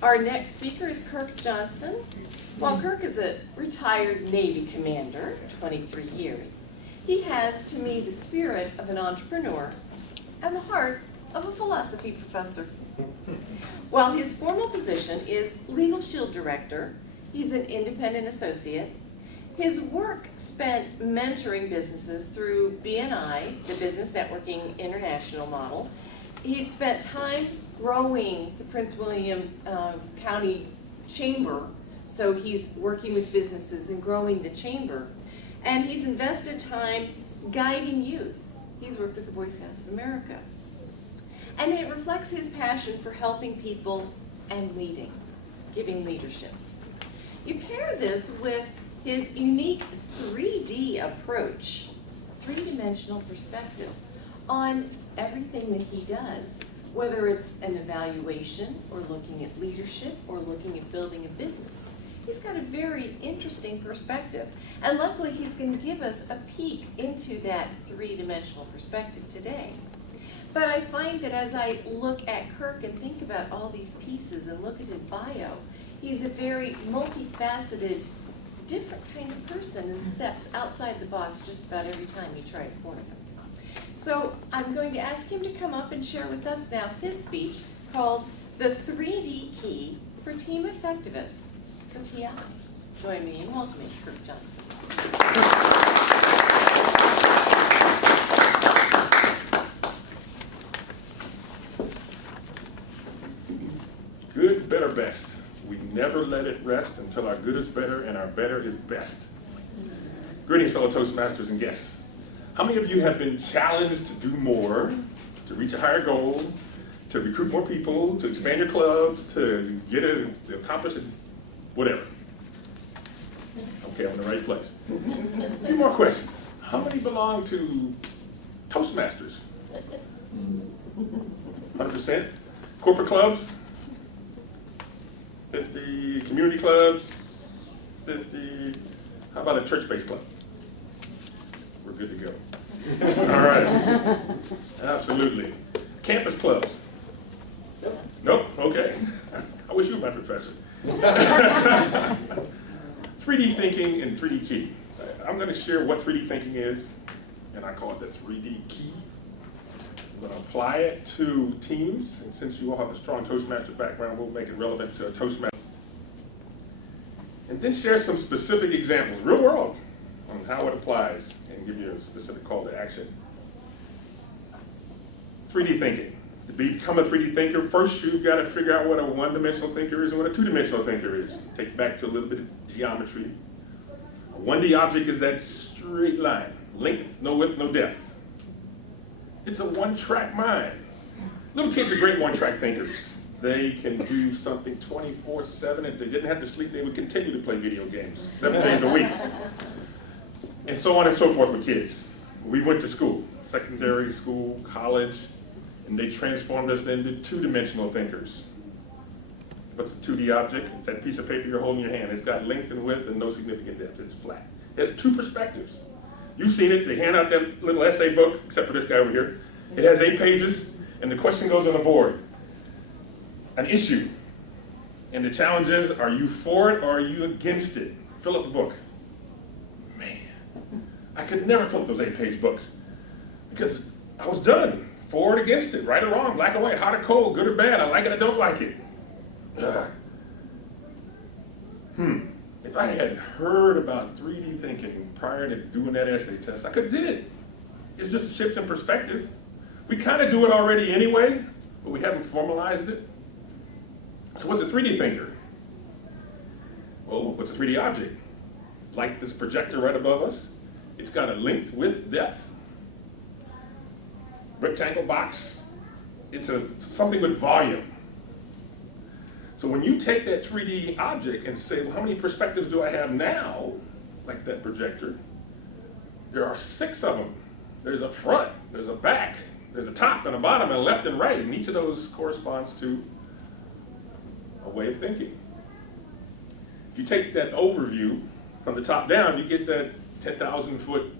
Our next speaker is Kirk Johnson. While Kirk is a retired Navy commander, 23 years, he has, to me, the spirit of an entrepreneur and the heart of a philosophy professor. While his formal position is Legal Shield Director, he's an independent associate. His work spent mentoring businesses through BNI, the Business Networking International model. He spent time growing the Prince William County Chamber, so he's working with businesses and growing the chamber. And he's invested time guiding youth. He's worked with the Boy Scouts of America. And it reflects his passion for helping people and leading, giving leadership. You pair this with his unique 3D approach, three-dimensional perspective on everything that he does, whether it's an evaluation or looking at leadership or looking at building a business. He's got a very interesting perspective. And luckily, he's going to give us a peek into that three-dimensional perspective today. But I find that as I look at Kirk and think about all these pieces and look at his bio, he's a very multifaceted, different kind of person and steps outside the box just about every time you try to corner him. So I'm going to ask him to come up and share with us now his speech called The 3D Key for Team Effectiveness for TI. Join me in welcoming Kirk Johnson. Good, better, best. We never let it rest until our good is better and our better is best. Greetings, fellow Toastmasters and guests. How many of you have been challenged to do more, to reach a higher goal, to recruit more people, to expand your clubs, to accomplish it, whatever? Okay, I'm in the right place. A few more questions. How many belong to Toastmasters? 100%? Corporate clubs? 50 community clubs, 50, how about a church-based club? We're good to go. All right, absolutely. Campus clubs? Nope, okay. I wish you were my professor. 3D thinking and 3D key. I'm going to share what 3D thinking is, and I call it the 3D key. I'm going to apply it to teams, and since you all have a strong Toastmaster background, we'll make it relevant to Toastmasters. And then share some specific examples, real world, on how it applies, and give you a specific call to action. 3D thinking. To become a 3D thinker, first you've got to figure out what a one-dimensional thinker is and what a two-dimensional thinker is. Take it back to a little bit of geometry. A 1D object is that straight line, length, no width, no depth. It's a one-track mind. Little kids are great one-track thinkers. They can do something 24/7. If they didn't have to sleep, they would continue to play video games 7 days a week. And so on and so forth with kids. We went to school, secondary school, college, and they transformed us into two-dimensional thinkers. What's a 2D object? It's that piece of paper you're holding in your hand. It's got length and width and no significant depth. It's flat. It has two perspectives. You've seen it. They hand out that little essay book, except for this guy over here. It has 8 pages, and the question goes on the board. An issue. And the challenge is, are you for it or are you against it? Fill up the book. Man, I could never fill up those 8-page books because I was done. For it, against it, right or wrong, black or white, hot or cold, good or bad, I like it, I don't like it. If I had heard about 3D thinking prior to doing that essay test, I could have did it. It's just a shift in perspective. We kind of do it already anyway, but we haven't formalized it. So what's a 3D thinker? Well, what's a 3D object? Like this projector right above us, it's got a length, width, depth. Rectangle box, it's something with volume. So when you take that 3D object and say, well, how many perspectives do I have now, like that projector? There are 6 of them. There's a front, there's a back, there's a top and a bottom and a left and right, and each of those corresponds to a way of thinking. If you take that overview from the top down, you get that 10,000-foot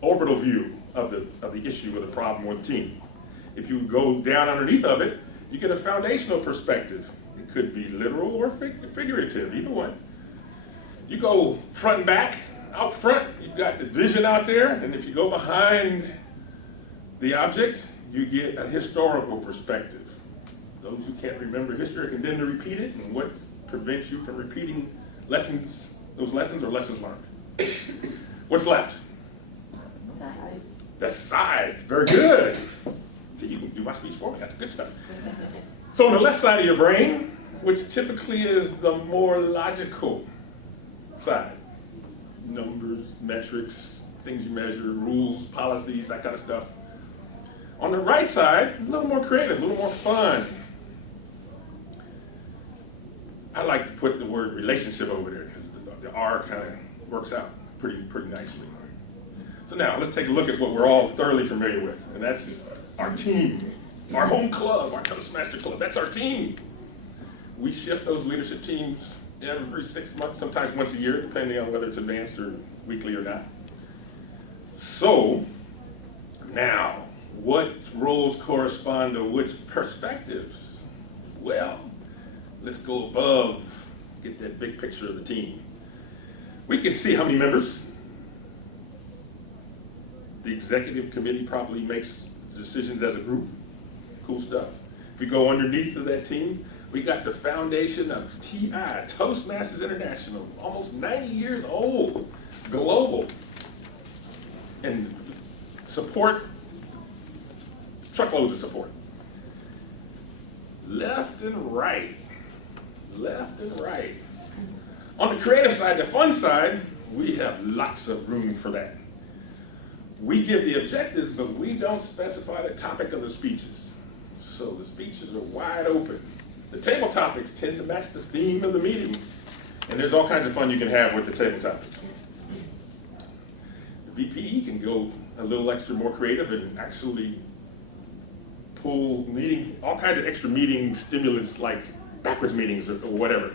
orbital view of the issue or the problem or the team. If you go down underneath of it, you get a foundational perspective. It could be literal or figurative, either one. You go front and back. Out front, you've got the vision out there, and if you go behind the object, you get a historical perspective. Those who can't remember history can tend to repeat it, and what prevents you from repeating lessons, those lessons are lessons learned. What's left? Sides. The sides. Very good. So you can do my speech for me. That's good stuff. So on the left side of your brain, which typically is the more logical side, numbers, metrics, things you measure, rules, policies, that kind of stuff. On the right side, a little more creative, a little more fun. I like to put the word relationship over there because the R kind of works out pretty nicely. So now let's take a look at what we're all thoroughly familiar with, and that's our team, our home club, our Toastmaster club. That's our team. We shift those leadership teams every 6 months, sometimes once a year, depending on whether it's advanced or weekly or not. So now, what roles correspond to which perspectives? Well, let's go above, get that big picture of the team. We can see how many members. The executive committee probably makes decisions as a group. Cool stuff. If we go underneath of that team, we got the foundation of TI, Toastmasters International, almost 90 years old, global, and support, truckloads of support. Left and right, left and right. On the creative side, the fun side, we have lots of room for that. We give the objectives, but we don't specify the topic of the speeches. So the speeches are wide open. The table topics tend to match the theme of the meeting, and there's all kinds of fun you can have with the table topics. The VPE can go a little extra more creative and actually pull all kinds of extra meeting stimulants like backwards meetings or whatever.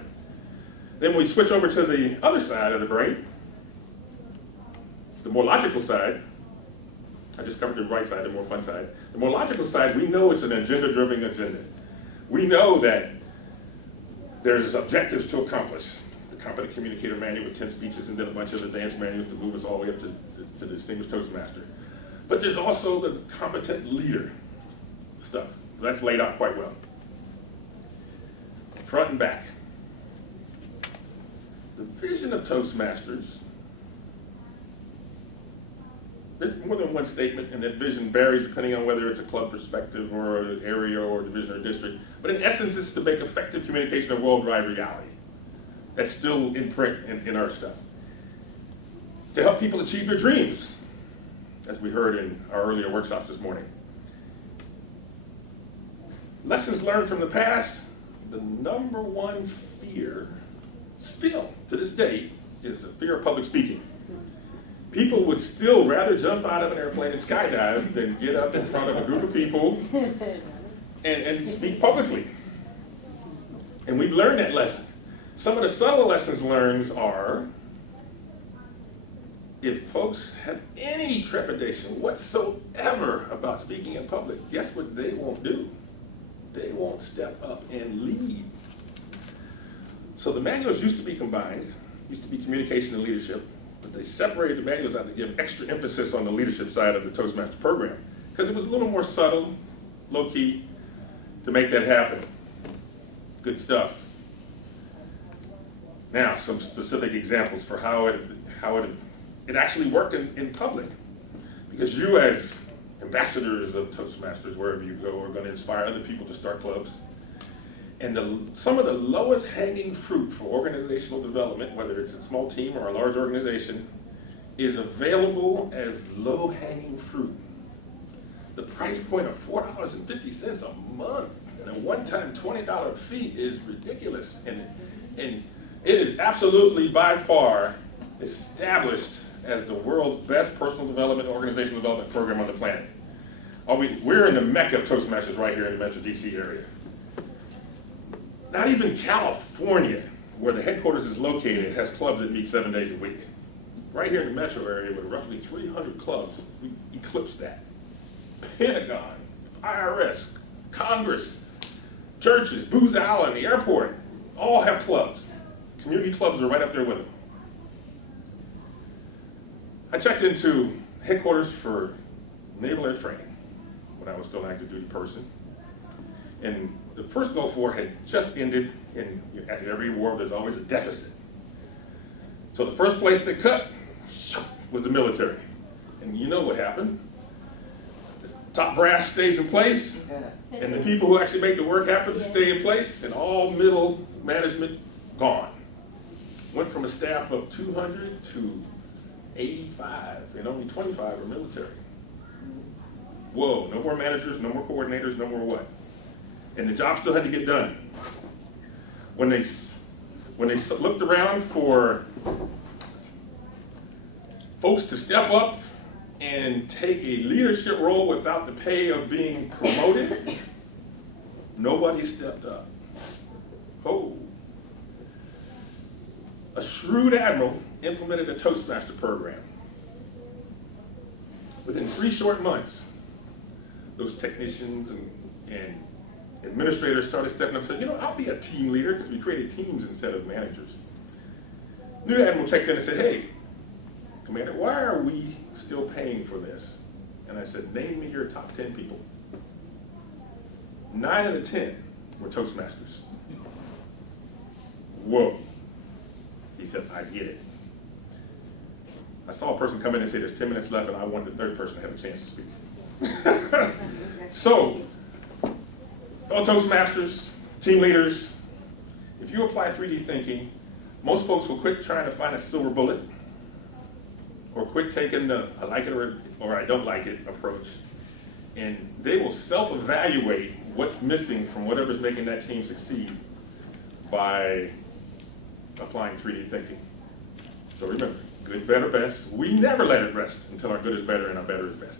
Then when we switch over to the other side of the brain, the more logical side, I just covered the right side, the more fun side. The more logical side, we know it's an agenda-driven agenda. We know that there's objectives to accomplish. The competent communicator manual with 10 speeches and then a bunch of advanced manuals to move us all the way up to the distinguished Toastmaster. But there's also the competent leader stuff. That's laid out quite well. Front and back. The vision of Toastmasters, there's more than one statement, and that vision varies depending on whether it's a club perspective or an area or division or district. But in essence, it's to make effective communication a worldwide reality. That's still in print in our stuff. To help people achieve their dreams, as we heard in our earlier workshops this morning. Lessons learned from the past, the number one fear, still to this day, is the fear of public speaking. People would still rather jump out of an airplane and skydive than get up in front of a group of people and speak publicly. And we've learned that lesson. Some of the subtle lessons learned are, if folks have any trepidation whatsoever about speaking in public, guess what they won't do? They won't step up and lead. So the manuals used to be combined, used to be communication and leadership, but they separated the manuals out to give extra emphasis on the leadership side of the Toastmaster program because it was a little more subtle, low-key, to make that happen. Good stuff. Now, some specific examples for how it actually worked in public. Because you as ambassadors of Toastmasters, wherever you go, are going to inspire other people to start clubs. And some of the lowest hanging fruit for organizational development, whether it's a small team or a large organization, is available as low hanging fruit. The price point of $4.50 a month and a one-time $20 fee is ridiculous. And it is absolutely by far established as the world's best personal development, organizational development program on the planet. We're in the mecca of Toastmasters right here in the Metro DC area. Not even California, where the headquarters is located, has clubs that meet 7 days a week. Right here in the metro area with roughly 300 clubs, we eclipse that. Pentagon, IRS, Congress, churches, Booz Allen, the airport, all have clubs. Community clubs are right up there with them. I checked into headquarters for Naval Air Training when I was still an active duty person. And the first Gulf War had just ended, and after every war there's always a deficit. So the first place they cut was the military. And you know what happened. The top brass stays in place, and the people who actually make the work happen stay in place, and all middle management gone. Went from a staff of 200 to 85, and only 25 are military. Whoa, no more managers, no more coordinators, no more what? And the job still had to get done. When they looked around for folks to step up and take a leadership role without the pay of being promoted, nobody stepped up. Oh. A shrewd admiral implemented a Toastmaster program. Within 3 short months, those technicians and administrators started stepping up and said, you know, I'll be a team leader, because we created teams instead of managers. New admiral checked in and said, hey, Commander, why are we still paying for this? And I said, name me your top 10 people. 9 of the 10 were Toastmasters. Whoa. He said, I get it. I saw a person come in and say there's 10 minutes left, and I wanted the third person to have a chance to speak. So, fellow Toastmasters, team leaders, if you apply 3D thinking, most folks will quit trying to find a silver bullet, or quit taking the I like it or I don't like it approach, and they will self-evaluate what's missing from whatever's making that team succeed by applying 3D thinking. So remember, good, better, best. We never let it rest until our good is better and our better is best.